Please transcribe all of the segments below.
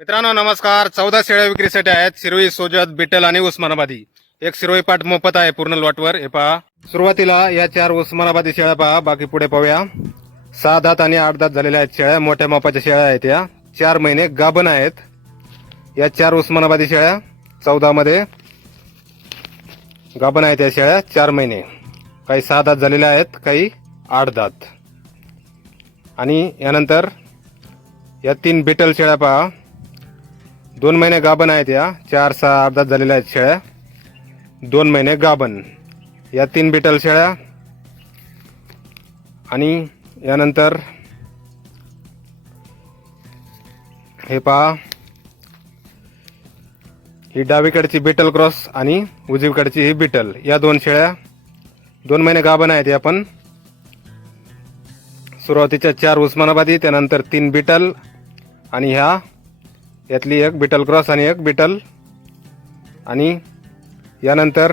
मित्रांनो नमस्कार. चौदा शेळ्या विक्रीसाठी आहेत शिरोई सोजत बिटल आणि उस्मानाबादी. एक शिरोई पाट मोफत आहे पूर्ण लॉटवर. हे पहा. सुरुवातीला या चार उस्मानाबादी शेळ्या पहा. बाकी पुढे पाहूया. सहा दात आणि आठ दात झालेल्या आहेत शेळ्या. मोठ्या मापाच्या शेळ्या आहेत या. चार महिने गाभण आहेत या चार उस्मानाबादी शेळ्या. चौदा मध्ये गाभण आहेत या शेळ्या. चार महिने. काही सहा दात झालेल्या आहेत काही आठ दात. आणि यानंतर या तीन बिटल शेळ्या पहा. दोन महिने गाभण आहेत या. चार सहा अर्धात झालेल्या आहेत शेळ्या. दोन महिने गाभण. या तीन बिटल शेळ्या. आणि यानंतर हे पहा. ही डावीकडची बिटल क्रॉस आणि उजवीकडची ही बिटल. या दोन शेळ्या. दोन महिने गाभण आहेत या पण. सुरुवातीच्या चार उस्मानाबादी त्यानंतर तीन बिटल आणि ह्या यातली एक बिटल क्रॉस आणि एक बिटल आणि यानंतर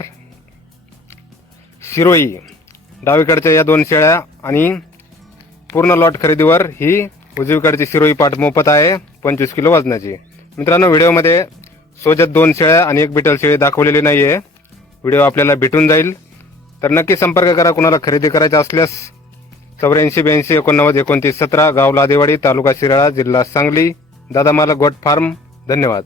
शिरोई. डावीकडच्या या दोन शेळ्या आणि पूर्ण लॉट खरेदीवर ही उजवीकडची शिरोई पाठ मोफत आहे पंचवीस किलो वजनाची. मित्रांनो व्हिडिओमध्ये सोजत दोन शेळ्या आणि एक बिटल शेळी दाखवलेली नाही आहे व्हिडिओ आपल्याला भेटून जाईल. तर नक्की संपर्क करा कुणाला खरेदी करायचा असल्यास. चौऱ्याऐंशी ब्याऐंशी एकोणनव्वद एकोणतीस सतरा गाव लादेवाडी तालुका शिराळा जिल्हा सांगली. दादा मला गोट फार्म धन्यवाद.